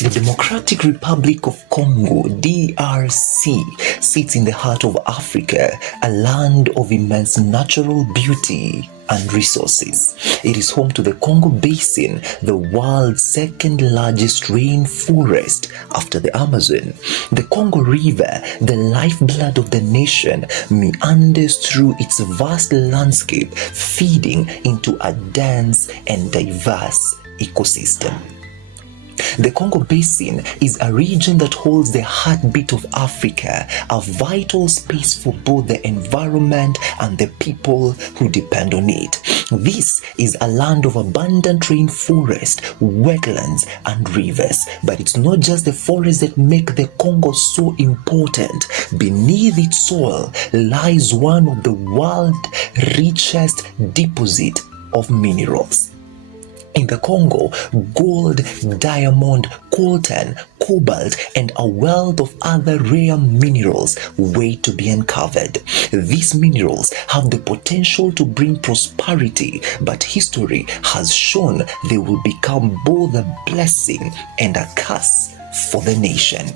The Democratic Republic of Congo, DRC, sits in the heart of Africa, a land of immense natural beauty and resources. It is home to the Congo Basin, the world's second largest rainforest after the Amazon. The Congo River, the lifeblood of the nation, meanders through its vast landscape, feeding into a dense and diverse ecosystem. The Congo Basin is a region that holds the heartbeat of Africa, a vital space for both the environment and the people who depend on it. This is a land of abundant rainforest, wetlands, and rivers. But it's not just the forests that make the Congo so important. Beneath its soil lies one of the world's richest deposits of minerals. In the Congo, gold, diamond, coltan, cobalt, and a wealth of other rare minerals wait to be uncovered. These minerals have the potential to bring prosperity, but history has shown they will become both a blessing and a curse for the nation.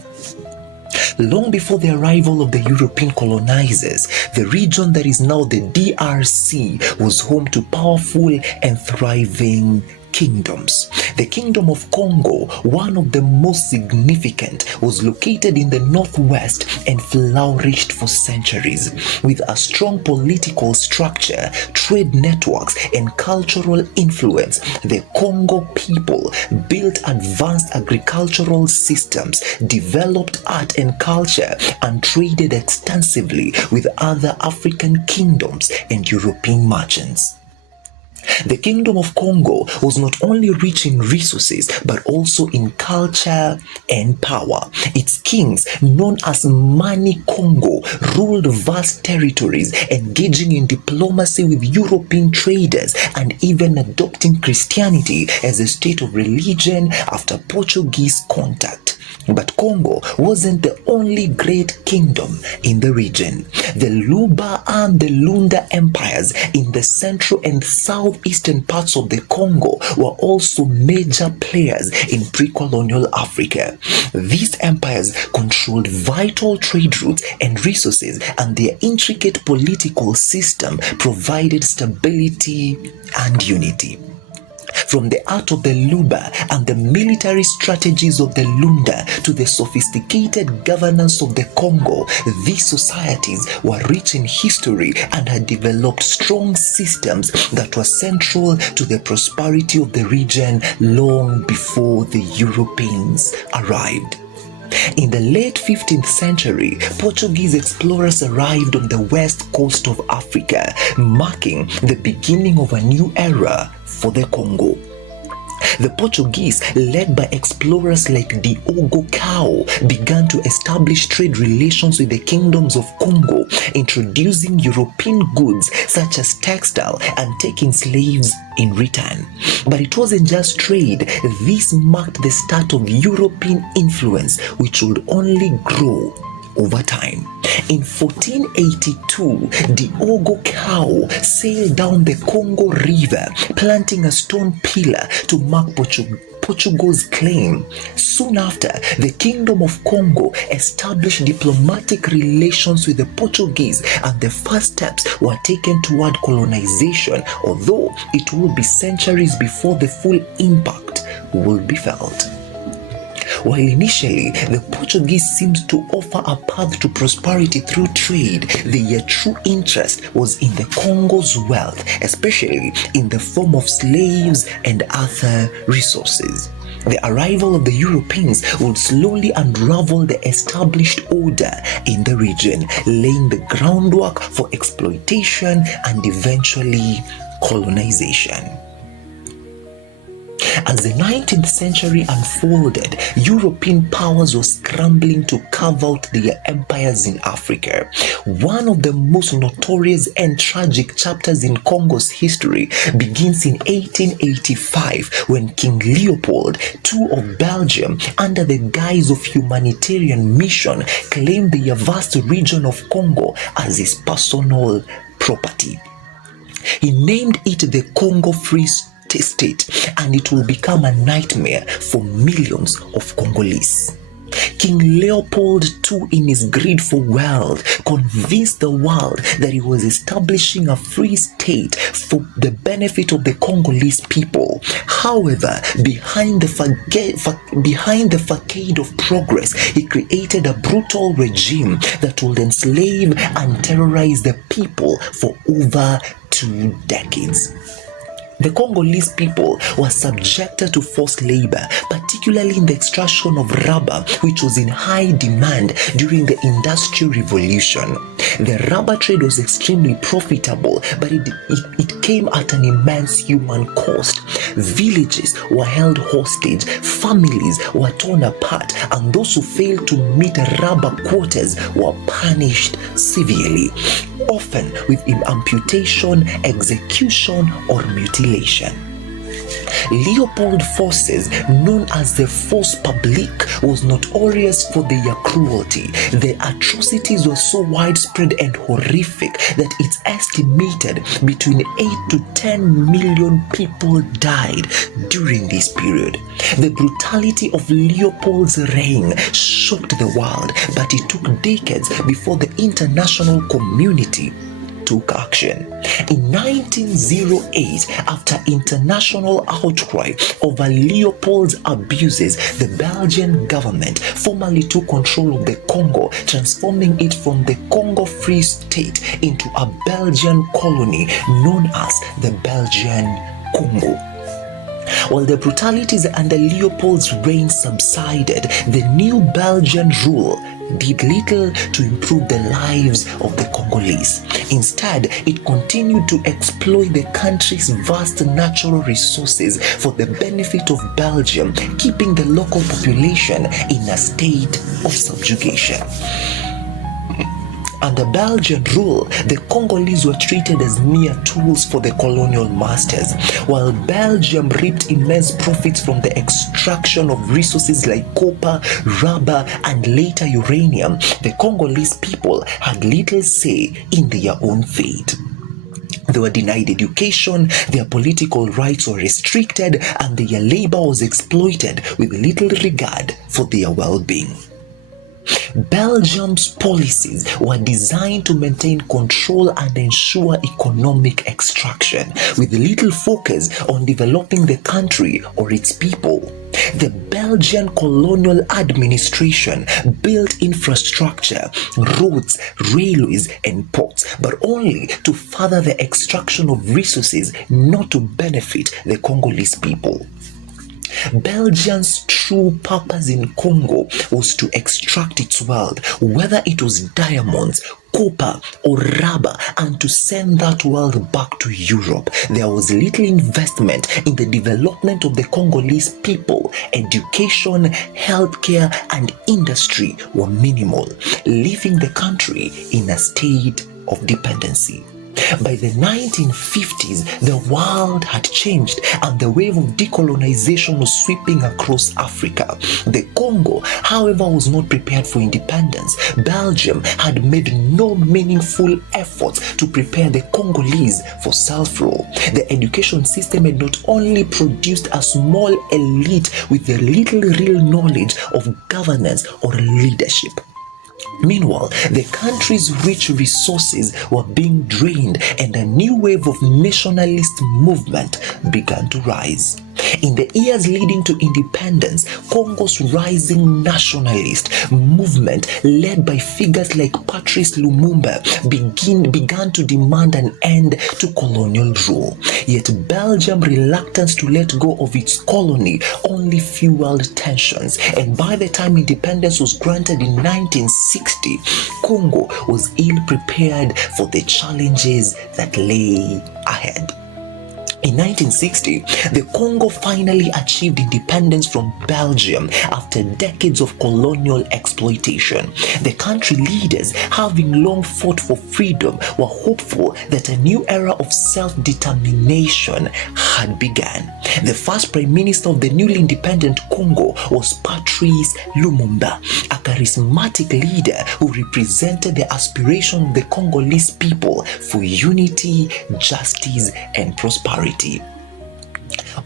Long before the arrival of the European colonizers, the region that is now the DRC was home to powerful and thriving kingdoms. The Kingdom of Congo, one of the most significant, was located in the northwest and flourished for centuries. With a strong political structure, trade networks, and cultural influence, the Congo people built advanced agricultural systems, developed art and culture, and traded extensively with other African kingdoms and European merchants. The Kingdom of Congo was not only rich in resources but also in culture and power. Its kings, known as Mani Congo, ruled vast territories, engaging in diplomacy with European traders and even adopting Christianity as a state of religion after Portuguese contact. But Congo wasn't the only great kingdom in the region. The Luba and the Lunda empires in the central and southeastern parts of the Congo were also major players in pre-colonial Africa. These empires controlled vital trade routes and resources, and their intricate political system provided stability and unity. From the art of the Luba and the military strategies of the Lunda to the sophisticated governance of the Congo, these societies were rich in history and had developed strong systems that were central to the prosperity of the region long before the Europeans arrived. In the late 15th century, Portuguese explorers arrived on the west coast of Africa, marking the beginning of a new era for the Congo. The Portuguese, led by explorers like Diogo Cao, began to establish trade relations with the kingdoms of Congo, introducing European goods such as textile and taking slaves in return. But it wasn't just trade. This marked the start of European influence, which would only grow over time. In 1482, Diogo Cao sailed down the Congo River, planting a stone pillar to mark Portugal's claim. Soon after, the Kingdom of Congo established diplomatic relations with the Portuguese, and the first steps were taken toward colonization, although it will be centuries before the full impact will be felt. While initially the Portuguese seemed to offer a path to prosperity through trade, their true interest was in the Congo's wealth, especially in the form of slaves and other resources. The arrival of the Europeans would slowly unravel the established order in the region, laying the groundwork for exploitation and eventually colonization. As the 19th century unfolded, European powers were scrambling to carve out their empires in Africa. One of the most notorious and tragic chapters in Congo's history begins in 1885 when King Leopold II of Belgium, under the guise of humanitarian mission, claimed the vast region of Congo as his personal property. He named it the Congo Free State state, and it will become a nightmare for millions of Congolese. King Leopold II, in his greed for wealth, convinced the world that he was establishing a free state for the benefit of the Congolese people. However, behind the facade of progress, he created a brutal regime that would enslave and terrorize the people for over 2 decades. The Congolese people were subjected to forced labor, particularly in the extraction of rubber, which was in high demand during the Industrial Revolution. The rubber trade was extremely profitable, but it came at an immense human cost. Villages were held hostage, families were torn apart, and those who failed to meet rubber quotas were punished severely, often with amputation, execution, or mutilation. Leopold forces, known as the Force Publique, was notorious for their cruelty. The atrocities were so widespread and horrific that it's estimated between 8 to 10 million people died during this period. The brutality of Leopold's reign shocked the world, but it took decades before the international community took action. In 1908, after international outcry over Leopold's abuses, the Belgian government formally took control of the Congo, transforming it from the Congo Free State into a Belgian colony known as the Belgian Congo. While the brutalities under Leopold's reign subsided, the new Belgian rule did little to improve the lives of the Congolese. Instead, it continued to exploit the country's vast natural resources for the benefit of Belgium, keeping the local population in a state of subjugation. Under Belgian rule, the Congolese were treated as mere tools for the colonial masters. While Belgium reaped immense profits from the extraction of resources like copper, rubber, and later uranium, the Congolese people had little say in their own fate. They were denied education, their political rights were restricted, and their labor was exploited with little regard for their well-being. Belgium's policies were designed to maintain control and ensure economic extraction, with little focus on developing the country or its people. The Belgian colonial administration built infrastructure, roads, railways, and ports, but only to further the extraction of resources, not to benefit the Congolese people. Belgium's true purpose in Congo was to extract its wealth, whether it was diamonds, copper, or rubber, and to send that wealth back to Europe. There was little investment in the development of the Congolese people. Education, healthcare, and industry were minimal, leaving the country in a state of dependency. By the 1950s, the world had changed and the wave of decolonization was sweeping across Africa. The Congo, however, was not prepared for independence. Belgium had made no meaningful efforts to prepare the Congolese for self-rule. The education system had not only produced a small elite with the little real knowledge of governance or leadership. Meanwhile, the country's rich resources were being drained and a new wave of nationalist movement began to rise. In the years leading to independence, Congo's rising nationalist movement, led by figures like Patrice Lumumba, began to demand an end to colonial rule. Yet Belgium's reluctance to let go of its colony only fueled tensions, and by the time independence was granted in 1960, Congo was ill prepared for the challenges that lay ahead. In 1960, the Congo finally achieved independence from Belgium after decades of colonial exploitation. The country leaders, having long fought for freedom, were hopeful that a new era of self-determination had begun. The first prime minister of the newly independent Congo was Patrice Lumumba, a charismatic leader who represented the aspiration of the Congolese people for unity, justice, and prosperity.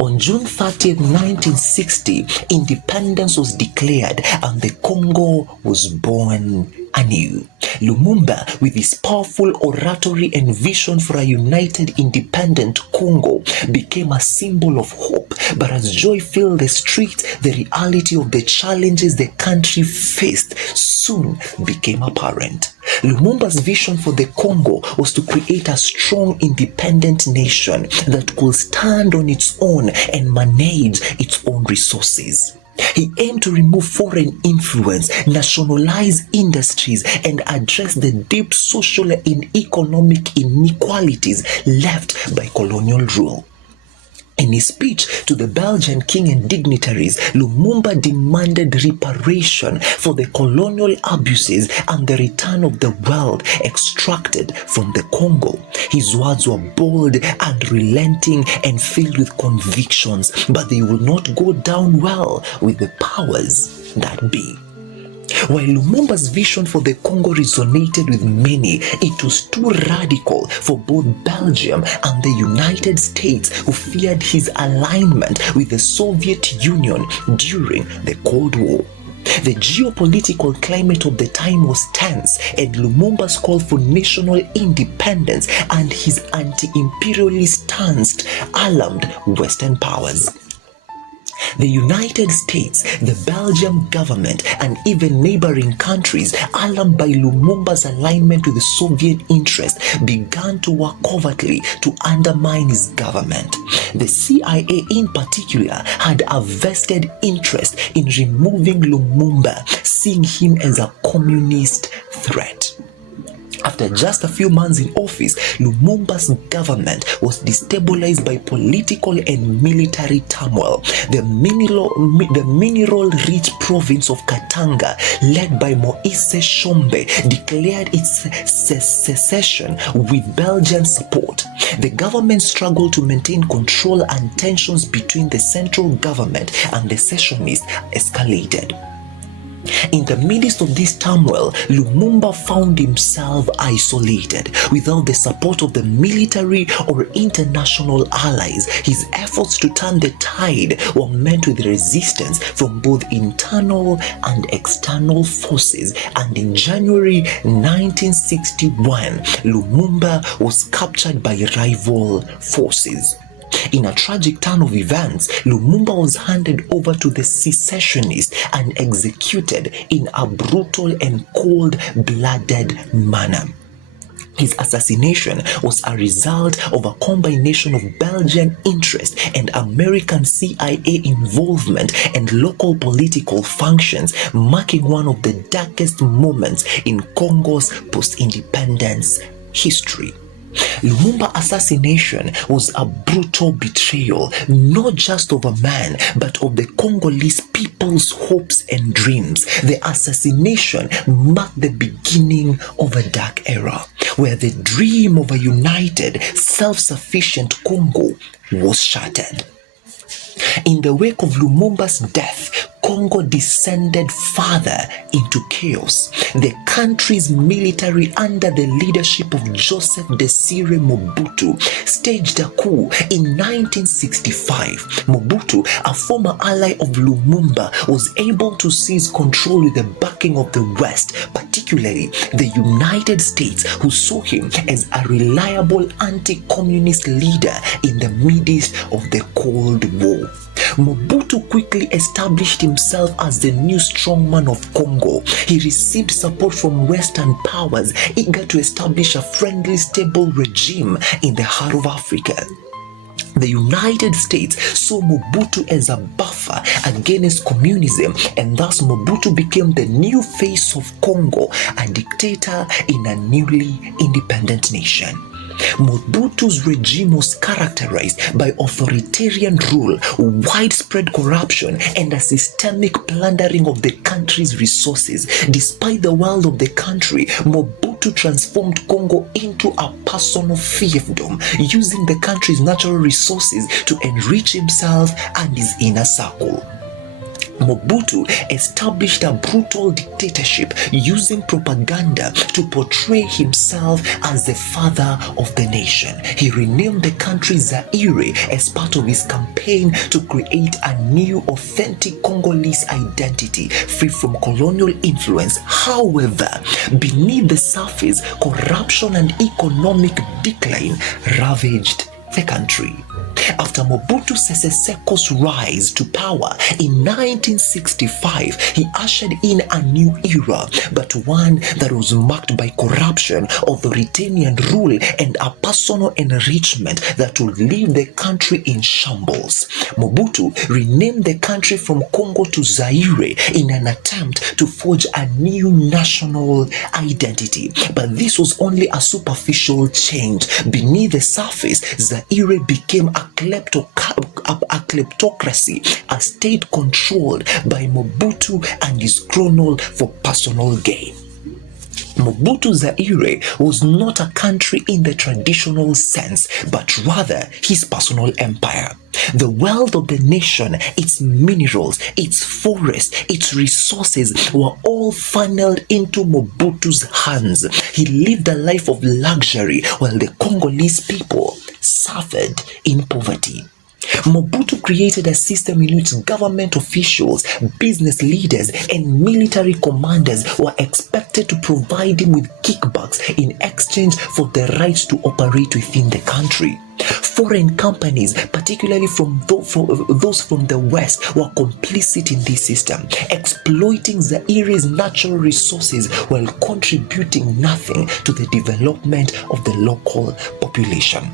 On June 30th, 1960, independence was declared and the Congo was born anew. Lumumba, with his powerful oratory and vision for a united, independent Congo, became a symbol of hope. But as joy filled the streets, the reality of the challenges the country faced soon became apparent. Lumumba's vision for the Congo was to create a strong, independent nation that could stand on its own and manage its own resources. He aimed to remove foreign influence, nationalize industries, and address the deep social and economic inequalities left by colonial rule. In his speech to the Belgian king and dignitaries, Lumumba demanded reparation for the colonial abuses and the return of the wealth extracted from the Congo. His words were bold, unrelenting, and filled with convictions, but they would not go down well with the powers that be. While Lumumba's vision for the Congo resonated with many, it was too radical for both Belgium and the United States, who feared his alignment with the Soviet Union during the Cold War. The geopolitical climate of the time was tense, and Lumumba's call for national independence and his anti-imperialist stance alarmed Western powers. The United States, the Belgian government, and even neighboring countries, alarmed by Lumumba's alignment with the Soviet interests, began to work covertly to undermine his government. The CIA in particular had a vested interest in removing Lumumba, seeing him as a communist threat. After just a few months in office, Lumumba's government was destabilized by political and military turmoil. The mineral-rich province of Katanga, led by Moise Tshombe, declared its secession with Belgian support. The government struggled to maintain control, and tensions between the central government and the secessionists escalated. In the midst of this turmoil, Lumumba found himself isolated. Without the support of the military or international allies, his efforts to turn the tide were met with resistance from both internal and external forces. And in January 1961, Lumumba was captured by rival forces. In a tragic turn of events, Lumumba was handed over to the secessionists and executed in a brutal and cold-blooded manner. His assassination was a result of a combination of Belgian interest and American CIA involvement and local political functions, marking one of the darkest moments in Congo's post-independence history. Lumumba's assassination was a brutal betrayal, not just of a man, but of the Congolese people's hopes and dreams. The assassination marked the beginning of a dark era, where the dream of a united, self-sufficient Congo was shattered. In the wake of Lumumba's death, Congo descended further into chaos. The country's military, under the leadership of Joseph Desire Mobutu, staged a coup in 1965. Mobutu, a former ally of Lumumba, was able to seize control with the backing of the West, particularly the United States, who saw him as a reliable anti-communist leader in the midst of the Cold War. Mobutu quickly established himself as the new strongman of Congo. He received support from Western powers, eager to establish a friendly, stable regime in the heart of Africa. The United States saw Mobutu as a buffer against communism, and thus Mobutu became the new face of Congo, a dictator in a newly independent nation. Mobutu's regime was characterized by authoritarian rule, widespread corruption, and a systemic plundering of the country's resources. Despite the wealth of the country, Mobutu transformed Congo into a personal fiefdom, using the country's natural resources to enrich himself and his inner circle. Mobutu established a brutal dictatorship using propaganda to portray himself as the father of the nation. He renamed the country Zaire as part of his campaign to create a new authentic Congolese identity free from colonial influence. However, beneath the surface, corruption and economic decline ravaged the country. After Mobutu Sese Seko's rise to power in 1965, he ushered in a new era, but one that was marked by corruption, authoritarian rule, and a personal enrichment that would leave the country in shambles. Mobutu renamed the country from Congo to Zaire in an attempt to forge a new national identity. But this was only a superficial change. Beneath the surface, Zaire became a kleptocracy, a state controlled by Mobutu and his cronies for personal gain. Mobutu Zaire was not a country in the traditional sense, but rather his personal empire. The wealth of the nation, its minerals, its forests, its resources were all funneled into Mobutu's hands. He lived a life of luxury while the Congolese people suffered in poverty. Mobutu created a system in which government officials, business leaders, and military commanders were expected to provide him with kickbacks in exchange for the right to operate within the country. Foreign companies, particularly from those from the West, were complicit in this system, exploiting Zaire's natural resources while contributing nothing to the development of the local population.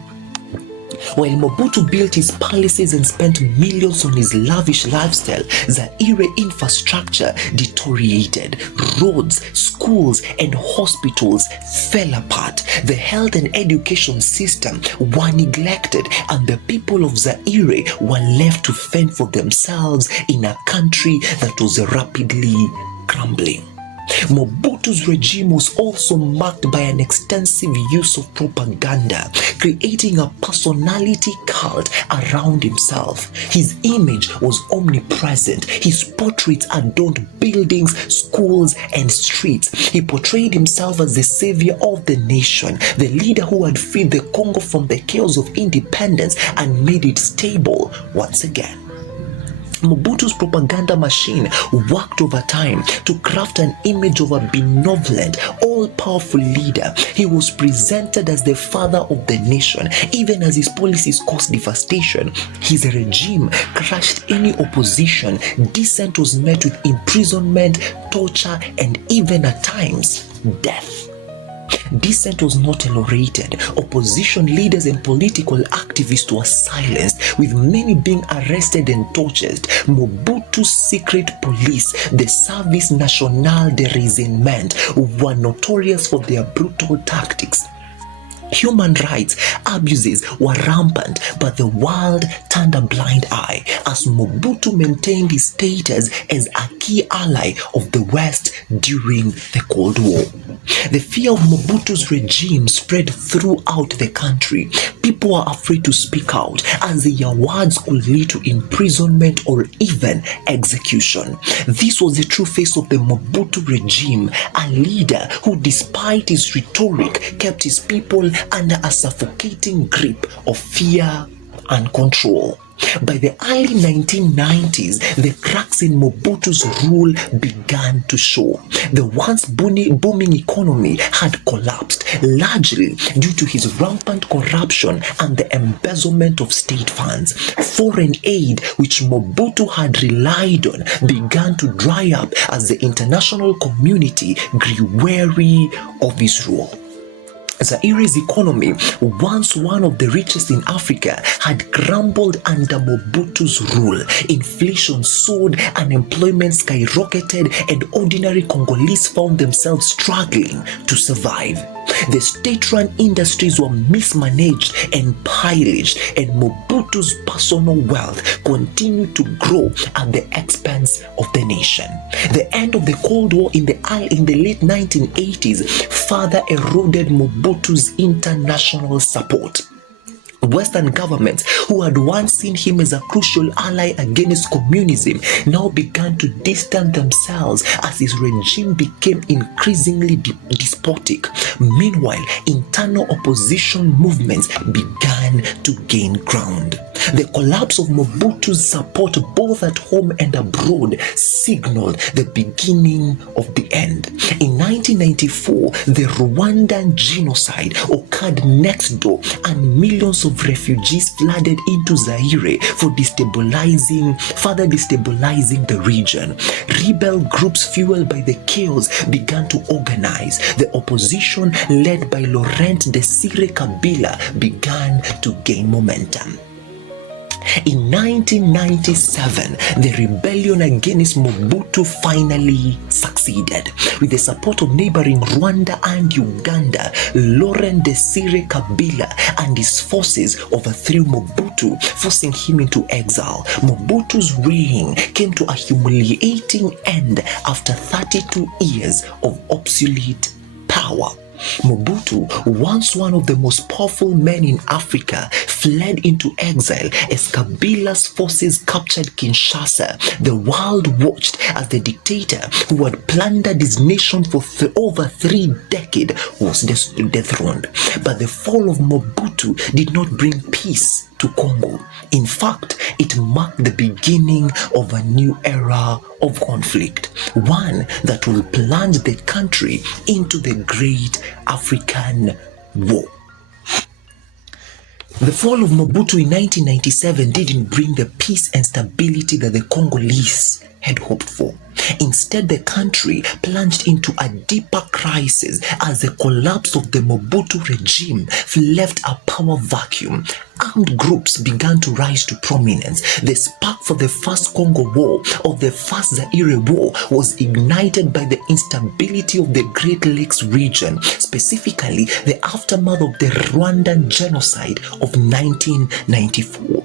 While Mobutu built his palaces and spent millions on his lavish lifestyle, Zaire infrastructure deteriorated. Roads, schools, and hospitals fell apart. The health and education system were neglected, and the people of Zaire were left to fend for themselves in a country that was rapidly crumbling. Mobutu's regime was also marked by an extensive use of propaganda, creating a personality cult around himself. His image was omnipresent. His portraits adorned buildings, schools, and streets. He portrayed himself as the savior of the nation, the leader who had freed the Congo from the chaos of independence and made it stable once again. Mobutu's propaganda machine worked over time to craft an image of a benevolent, all-powerful leader. He was presented as the father of the nation, even as his policies caused devastation. His regime crushed any opposition. Dissent was met with imprisonment, torture, and even at times, death. Dissent was not tolerated. Opposition leaders and political activists were silenced, with many being arrested and tortured. Mobutu's secret police, the Service National de Renseignement, were notorious for their brutal tactics. Human rights abuses were rampant, but the world turned a blind eye as Mobutu maintained his status as a key ally of the West during the Cold War. The fear of Mobutu's regime spread throughout the country. People were afraid to speak out, as their words could lead to imprisonment or even execution. This was the true face of the Mobutu regime, a leader who, despite his rhetoric, kept his people under a suffocating grip of fear and control. By the early 1990s, the cracks in Mobutu's rule began to show. The once booming economy had collapsed, largely due to his rampant corruption and the embezzlement of state funds. Foreign aid, which Mobutu had relied on, began to dry up as the international community grew wary of his rule. Zaire's economy, once one of the richest in Africa, had crumbled under Mobutu's rule. Inflation soared, unemployment skyrocketed, and ordinary Congolese found themselves struggling to survive. The state-run industries were mismanaged and pillaged, and Mobutu's personal wealth continued to grow at the expense of the nation. The end of the Cold War in the late 1980s further eroded Mobutu's international support. Western governments, who had once seen him as a crucial ally against communism, now began to distance themselves as his regime became increasingly despotic. Meanwhile, internal opposition movements began to gain ground. The collapse of Mobutu's support both at home and abroad signaled the beginning of the end. In 1994, the Rwandan genocide occurred next door, and millions of refugees flooded into Zaire further destabilizing the region. Rebel groups fueled by the chaos began to organize. The opposition, led by Laurent Desire Kabila, began to gain momentum. In 1997, the rebellion against Mobutu finally succeeded. With the support of neighboring Rwanda and Uganda, Laurent Desire Kabila and his forces overthrew Mobutu, forcing him into exile. Mobutu's reign came to a humiliating end after 32 years of obsolete power. Mobutu, once one of the most powerful men in Africa, fled into exile as Kabila's forces captured Kinshasa. The world watched as the dictator who had plundered his nation for over 3 decades was dethroned. But the fall of Mobutu did not bring peace to Congo. In fact, it marked the beginning of a new era of conflict, one that will plunge the country into the Great African War. The fall of Mobutu in 1997 didn't bring the peace and stability that the Congolese had hoped for. Instead, the country plunged into a deeper crisis as the collapse of the Mobutu regime left a power vacuum. Armed groups began to rise to prominence. The spark for the First Congo War or the First Zaire War was ignited by the instability of the Great Lakes region, specifically the aftermath of the Rwandan genocide of 1994.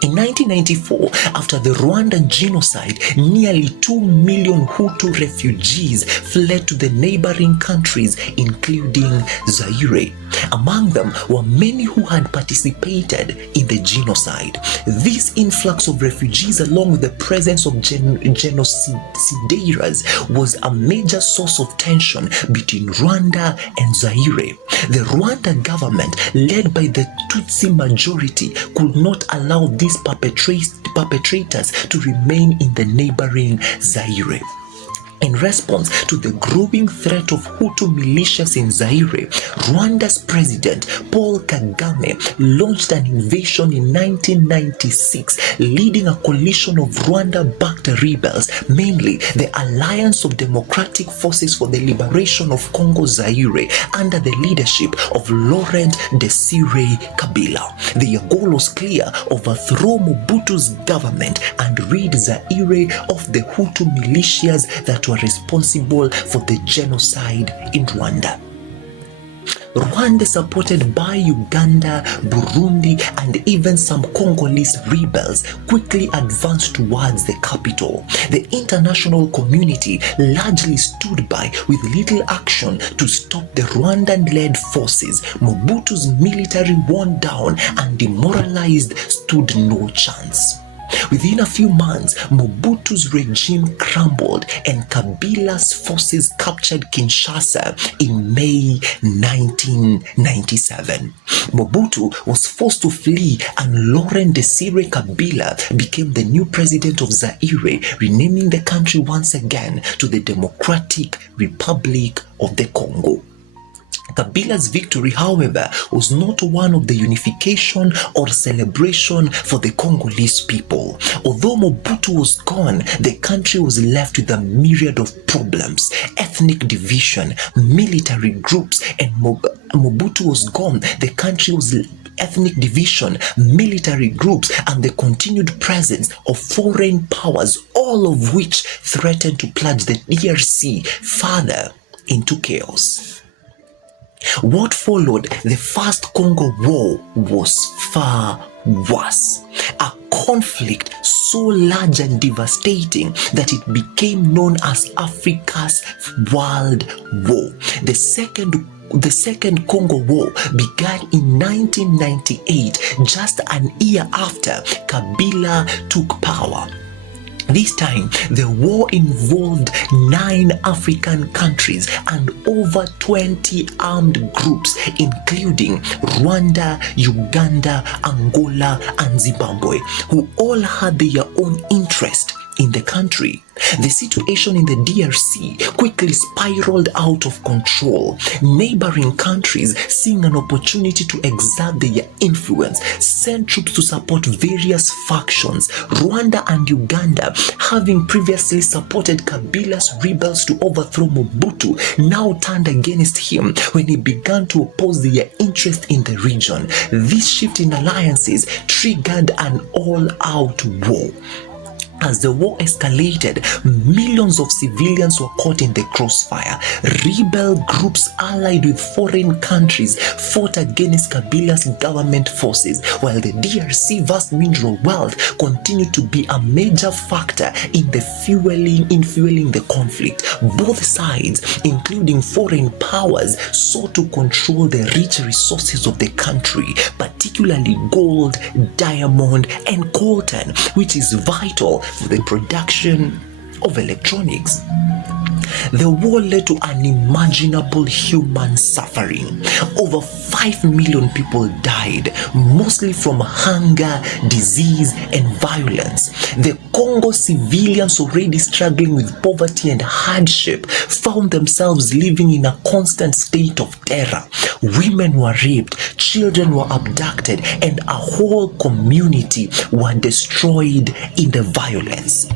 In 1994, after the Rwandan genocide, nearly 2 million Hutu refugees fled to the neighboring countries, including Zaire. Among them were many who had participated in the genocide. This influx of refugees, along with the presence of genocidaires, was a major source of tension between Rwanda and Zaire. The Rwanda government, led by the Tutsi majority, could not allow these perpetrators to remain in the neighboring Zaire. In response to the growing threat of Hutu militias in Zaire, Rwanda's president Paul Kagame launched an invasion in 1996, leading a coalition of Rwanda-backed rebels, mainly the Alliance of Democratic Forces for the Liberation of Congo Zaire, under the leadership of Laurent Desire Kabila. Their goal was clear: overthrow Mobutu's government and rid Zaire of the Hutu militias that were responsible for the genocide in Rwanda. Rwanda, supported by Uganda, Burundi, and even some Congolese rebels, quickly advanced towards the capital. The international community largely stood by with little action to stop the Rwandan-led forces. Mobutu's military worn down and demoralized stood no chance. Within a few months, Mobutu's regime crumbled and Kabila's forces captured Kinshasa in May 1997. Mobutu was forced to flee and Laurent Desire Kabila became the new president of Zaire, renaming the country once again to the Democratic Republic of the Congo. Kabila's victory, however, was not one of the unification or celebration for the Congolese people. Although Mobutu was gone, the country was left with a myriad of problems: ethnic division, military groups, and Mobutu was gone, the country was ethnic division, military groups, and the continued presence of foreign powers, all of which threatened to plunge the DRC further into chaos. What followed the First Congo War was far worse. A conflict so large and devastating that it became known as Africa's World War. The Second The Second Congo War began in 1998, just an year after Kabila took power. This time, the war involved 9 African countries and over 20 armed groups, including Rwanda, Uganda, Angola, and Zimbabwe, who all had their own interest in the country. The situation in the DRC quickly spiraled out of control. Neighboring countries, seeing an opportunity to exert their influence, sent troops to support various factions. Rwanda and Uganda, having previously supported Kabila's rebels to overthrow Mobutu, now turned against him when he began to oppose their interest in the region. This shift in alliances triggered an all-out war. As the war escalated, millions of civilians were caught in the crossfire. Rebel groups allied with foreign countries fought against Kabila's government forces, while the DRC vast mineral wealth continued to be a major factor in fueling the conflict. Both sides, including foreign powers, sought to control the rich resources of the country, particularly gold, diamond, and coltan, which is vital for the production of electronics. The war led to unimaginable human suffering. Over 5 million people died, mostly from hunger, disease, and violence. The Congo civilians, already struggling with poverty and hardship, found themselves living in a constant state of terror. Women were raped, children were abducted, and a whole community were destroyed in the violence.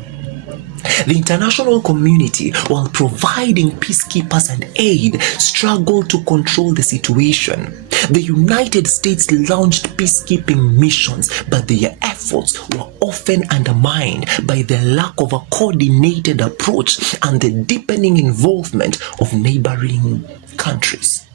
The international community, while providing peacekeepers and aid, struggled to control the situation. The United States launched peacekeeping missions, but their efforts were often undermined by the lack of a coordinated approach and the deepening involvement of neighboring countries.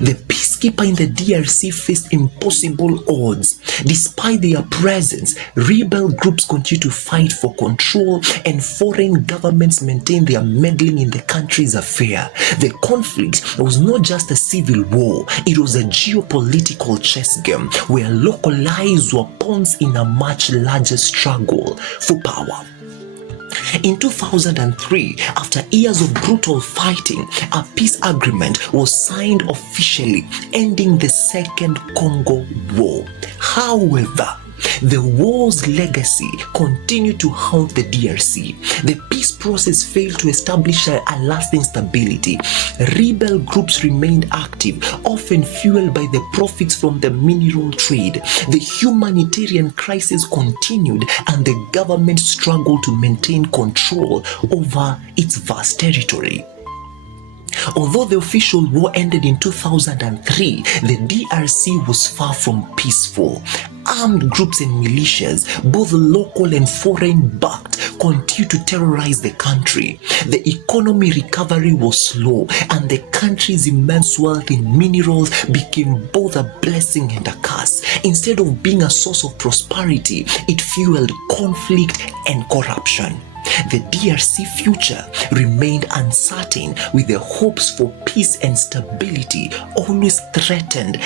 The peacekeeper in the DRC faced impossible odds. Despite their presence, rebel groups continue to fight for control, and foreign governments maintain their meddling in the country's affair. The conflict was not just a civil war, it was a geopolitical chess game where local lives were pawns in a much larger struggle for power. In 2003, after years of brutal fighting, a peace agreement was signed officially, ending the Second Congo War. However, the war's legacy continued to haunt the DRC. The peace process failed to establish a lasting stability. Rebel groups remained active, often fueled by the profits from the mineral trade. The humanitarian crisis continued, and the government struggled to maintain control over its vast territory. Although the official war ended in 2003, the DRC was far from peaceful. Armed groups and militias, both local and foreign-backed, continued to terrorize the country. The economy recovery was slow, and the country's immense wealth in minerals became both a blessing and a curse. Instead of being a source of prosperity, it fueled conflict and corruption. The DRC future remained uncertain, with the hopes for peace and stability always threatened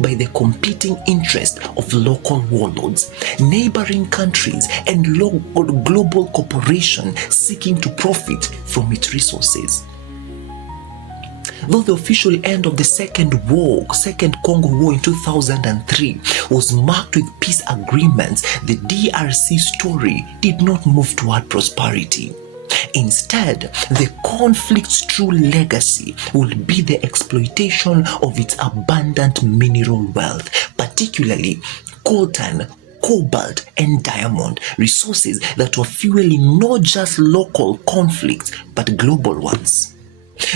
by the competing interests of local warlords, neighboring countries, and global corporations seeking to profit from its resources. Though the official end of the Second Congo War in 2003 was marked with peace agreements, the DRC story did not move toward prosperity. Instead, the conflict's true legacy will be the exploitation of its abundant mineral wealth, particularly coltan, cobalt, and diamond, resources that were fueling not just local conflicts but global ones.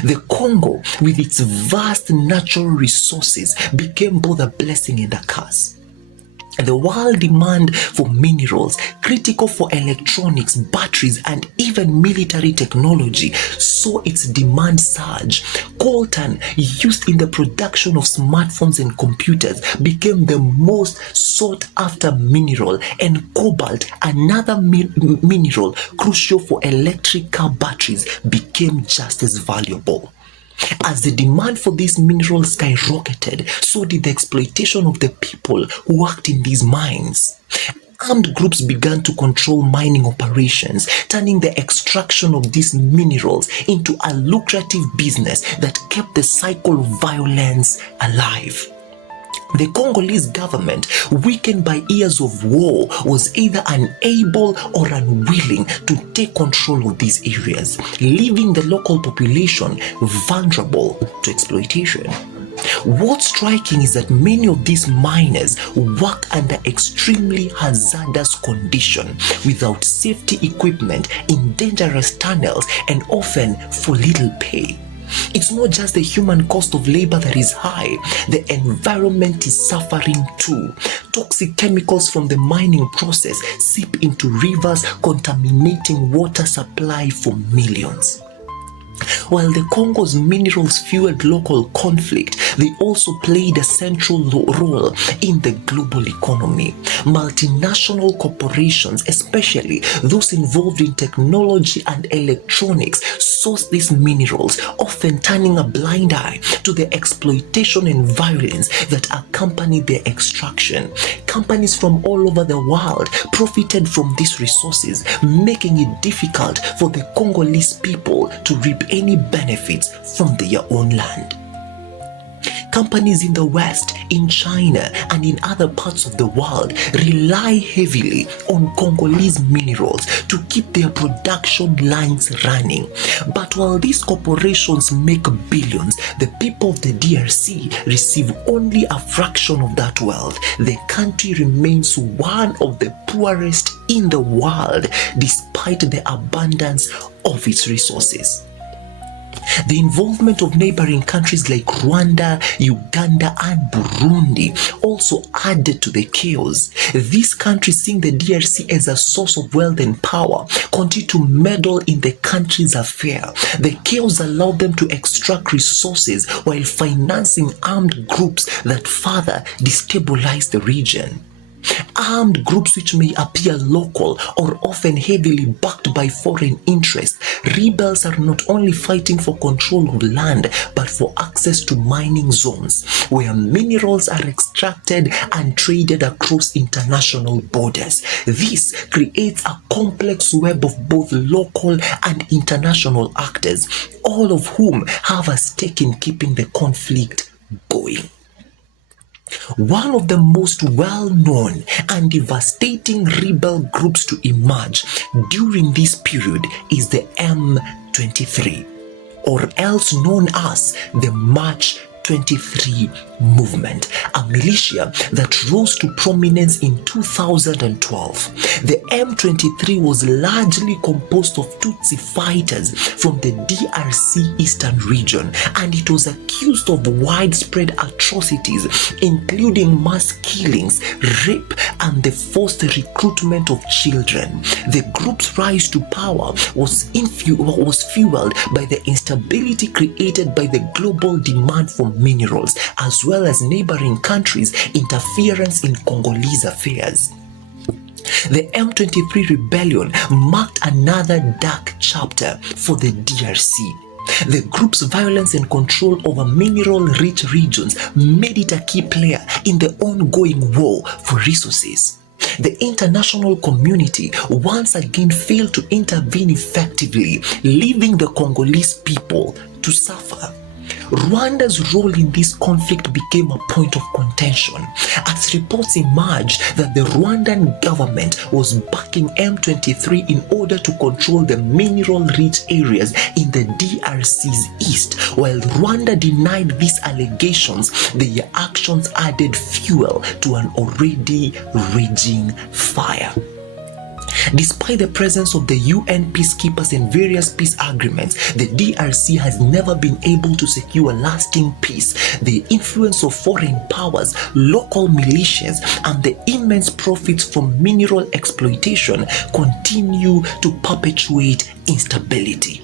The Congo, with its vast natural resources, became both a blessing and a curse. The world demand for minerals, critical for electronics, batteries, and even military technology, saw its demand surge. Coltan, used in the production of smartphones and computers, became the most sought-after mineral, and cobalt, another mineral crucial for electric car batteries, became just as valuable. As the demand for these minerals skyrocketed, so did the exploitation of the people who worked in these mines. Armed groups began to control mining operations, turning the extraction of these minerals into a lucrative business that kept the cycle of violence alive. The Congolese government, weakened by years of war, was either unable or unwilling to take control of these areas, leaving the local population vulnerable to exploitation. What's striking is that many of these miners work under extremely hazardous conditions, without safety equipment, in dangerous tunnels, and often for little pay. It's not just the human cost of labor that is high, the environment is suffering too. Toxic chemicals from the mining process seep into rivers, contaminating water supply for millions. While the Congo's minerals fueled local conflict, they also played a central role in the global economy. Multinational corporations, especially those involved in technology and electronics, source these minerals, often turning a blind eye to the exploitation and violence that accompany their extraction. Companies from all over the world profited from these resources, making it difficult for the Congolese people to reap any benefits from their own land. Companies in the West, in China, and in other parts of the world rely heavily on Congolese minerals to keep their production lines running. But while these corporations make billions, the people of the DRC receive only a fraction of that wealth. The country remains one of the poorest in the world, despite the abundance of its resources. The involvement of neighboring countries like Rwanda, Uganda, and Burundi also added to the chaos. These countries, seeing the DRC as a source of wealth and power, continue to meddle in the country's affair. The chaos allowed them to extract resources while financing armed groups that further destabilize the region. Armed groups which may appear local or often heavily backed by foreign interests, rebels are not only fighting for control of land but for access to mining zones where minerals are extracted and traded across international borders. This creates a complex web of both local and international actors, all of whom have a stake in keeping the conflict going. One of the most well-known and devastating rebel groups to emerge during this period is the M23, or else known as the March 23 movement, a militia that rose to prominence in 2012. The M23 was largely composed of Tutsi fighters from the DRC Eastern region, and it was accused of widespread atrocities, including mass killings, rape, and the forced recruitment of children. The group's rise to power was fueled by the instability created by the global demand for minerals, as well as neighboring countries' interference in Congolese affairs. The M23 rebellion marked another dark chapter for the DRC. The group's violence and control over mineral-rich regions made it a key player in the ongoing war for resources. The international community once again failed to intervene effectively, leaving the Congolese people to suffer. Rwanda's role in this conflict became a point of contention as reports emerged that the Rwandan government was backing M23 in order to control the mineral-rich areas in the DRC's east. While Rwanda denied these allegations, their actions added fuel to an already raging fire. Despite the presence of the UN peacekeepers and various peace agreements, the DRC has never been able to secure lasting peace. The influence of foreign powers, local militias, and the immense profits from mineral exploitation continue to perpetuate instability.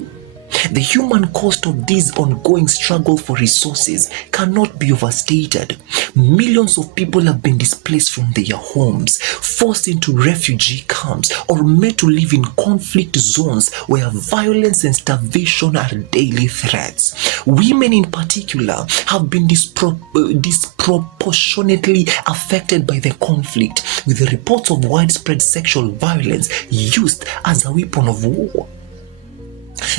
The human cost of this ongoing struggle for resources cannot be overstated. Millions of people have been displaced from their homes, forced into refugee camps, or made to live in conflict zones where violence and starvation are daily threats. Women in particular have been disproportionately affected by the conflict, with reports of widespread sexual violence used as a weapon of war.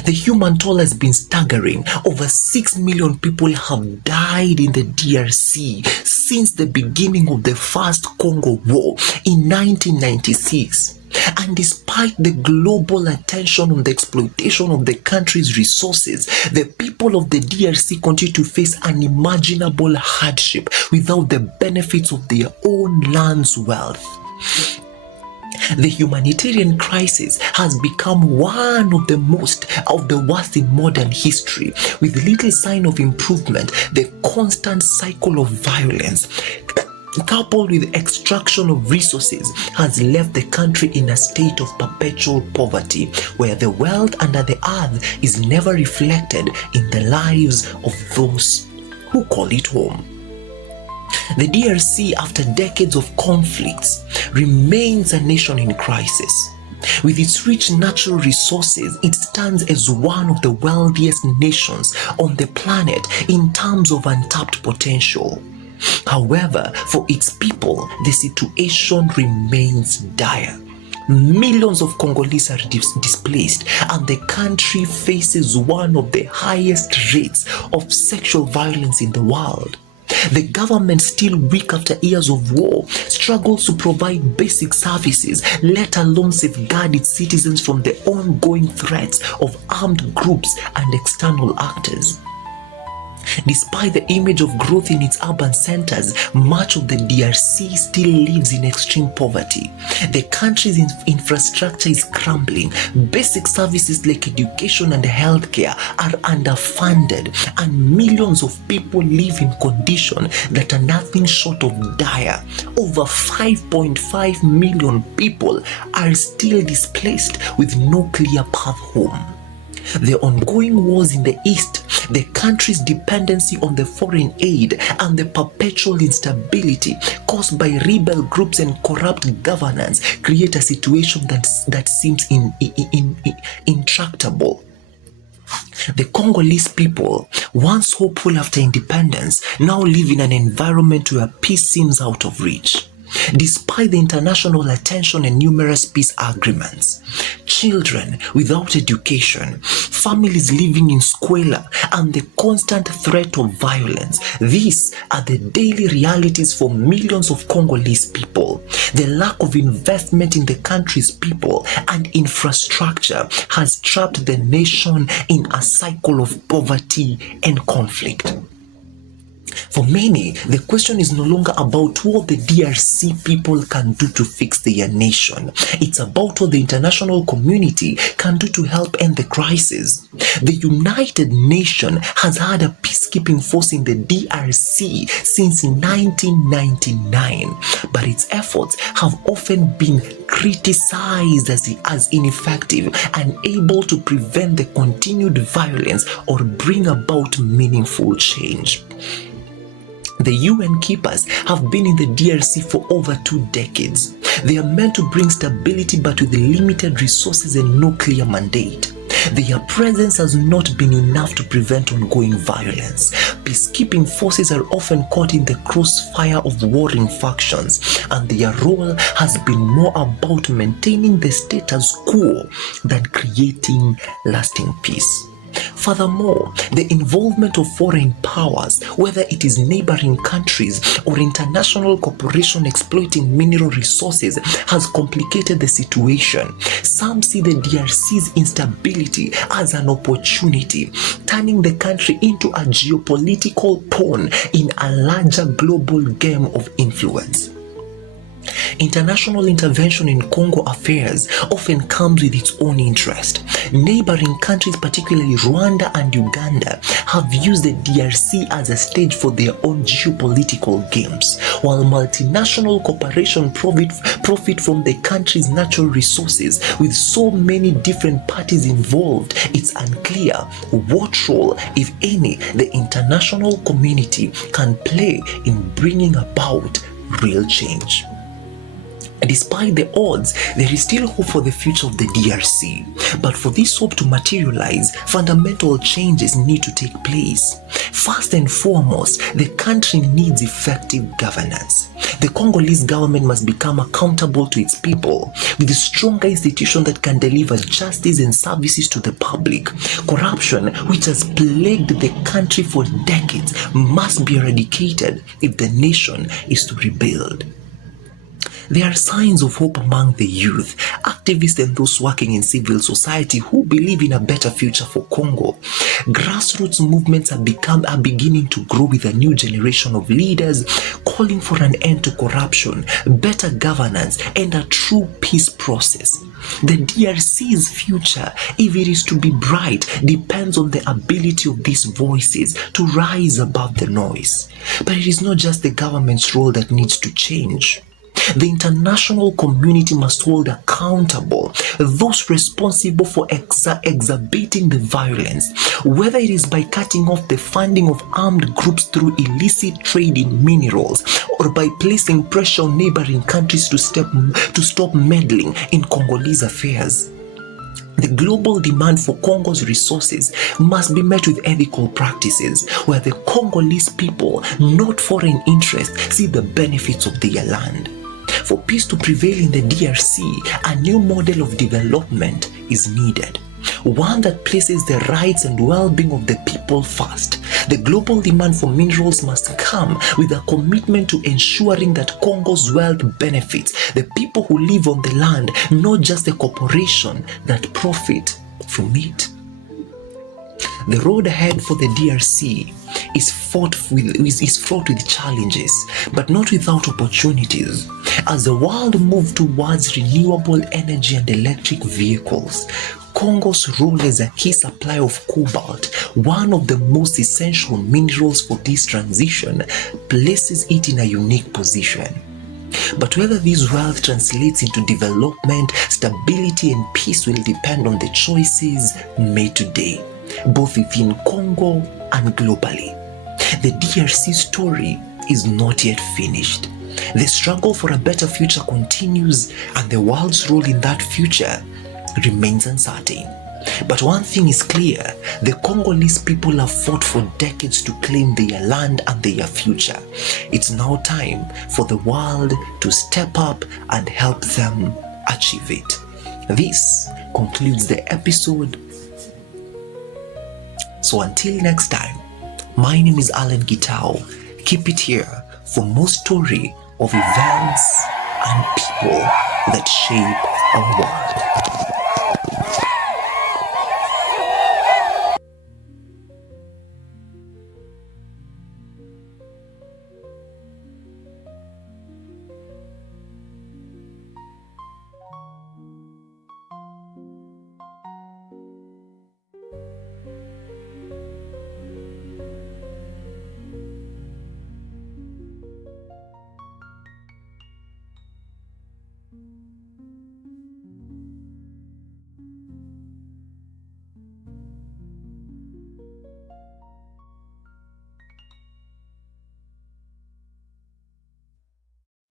The human toll has been staggering. Over 6 million people have died in the DRC since the beginning of the First Congo War in 1996. And despite the global attention on the exploitation of the country's resources, the people of the DRC continue to face unimaginable hardship without the benefits of their own land's wealth. The humanitarian crisis has become one of the worst in modern history, with little sign of improvement. The constant cycle of violence, coupled with extraction of resources, has left the country in a state of perpetual poverty, where the wealth under the earth is never reflected in the lives of those who call it home. The DRC, after decades of conflicts, remains a nation in crisis. With its rich natural resources, it stands as one of the wealthiest nations on the planet in terms of untapped potential. However, for its people, the situation remains dire. Millions of Congolese are displaced, and the country faces one of the highest rates of sexual violence in the world. The government, still weak after years of war, struggles to provide basic services, let alone safeguard its citizens from the ongoing threats of armed groups and external actors. Despite the image of growth in its urban centers, much of the DRC still lives in extreme poverty. The country's infrastructure is crumbling. Basic services like education and healthcare are underfunded, and millions of people live in conditions that are nothing short of dire. Over 5.5 million people are still displaced with no clear path home. The ongoing wars in the east, the country's dependency on the foreign aid, and the perpetual instability caused by rebel groups and corrupt governance create a situation that seems intractable. The Congolese people, once hopeful after independence, now live in an environment where peace seems out of reach. Despite the international attention and numerous peace agreements, children without education, families living in squalor, and the constant threat of violence, these are the daily realities for millions of Congolese people. The lack of investment in the country's people and infrastructure has trapped the nation in a cycle of poverty and conflict. For many, the question is no longer about what the DRC people can do to fix their nation. It's about what the international community can do to help end the crisis. The United Nations has had a peacekeeping force in the DRC since 1999, but its efforts have often been criticized as ineffective, unable to prevent the continued violence or bring about meaningful change. The UN keepers have been in the DRC for over 2 decades. They are meant to bring stability, but with limited resources and no clear mandate. Their presence has not been enough to prevent ongoing violence. Peacekeeping forces are often caught in the crossfire of warring factions, and their role has been more about maintaining the status quo than creating lasting peace. Furthermore, the involvement of foreign powers, whether it is neighboring countries or international corporations exploiting mineral resources, has complicated the situation. Some see the DRC's instability as an opportunity, turning the country into a geopolitical pawn in a larger global game of influence. International intervention in Congo affairs often comes with its own interest. Neighboring countries, particularly Rwanda and Uganda, have used the DRC as a stage for their own geopolitical games. While multinational corporations profit from the country's natural resources, with so many different parties involved, it's unclear what role, if any, the international community can play in bringing about real change. Despite the odds, there is still hope for the future of the DRC. But for this hope to materialize, fundamental changes need to take place. First and foremost, the country needs effective governance. The Congolese government must become accountable to its people with stronger institutions that can deliver justice and services to the public. Corruption, which has plagued the country for decades, must be eradicated if the nation is to rebuild. There are signs of hope among the youth, activists and those working in civil society who believe in a better future for Congo. Grassroots movements are beginning to grow with a new generation of leaders calling for an end to corruption, better governance, and a true peace process. The DRC's future, if it is to be bright, depends on the ability of these voices to rise above the noise. But it is not just the government's role that needs to change. The international community must hold accountable those responsible for exacerbating the violence, whether it is by cutting off the funding of armed groups through illicit trade in minerals, or by placing pressure on neighboring countries to stop meddling in Congolese affairs. The global demand for Congo's resources must be met with ethical practices where the Congolese people, not foreign interests, see the benefits of their land. For peace to prevail in the DRC, a new model of development is needed. One that places the rights and well-being of the people first. The global demand for minerals must come with a commitment to ensuring that Congo's wealth benefits the people who live on the land, not just the corporation that profit from it. The road ahead for the DRC is fraught with challenges, but not without opportunities. As the world moves towards renewable energy and electric vehicles, Congo's role as a key supplier of cobalt, one of the most essential minerals for this transition, places it in a unique position. But whether this wealth translates into development, stability, and peace will depend on the choices made today, both within Congo and globally. The DRC story is not yet finished. The struggle for a better future continues, and the world's role in that future remains uncertain. But one thing is clear, the Congolese people have fought for decades to claim their land and their future. It's now time for the world to step up and help them achieve it. This concludes the episode. So until next time, my name is Alan Gitao. Keep it here for more story of events and people that shape our world.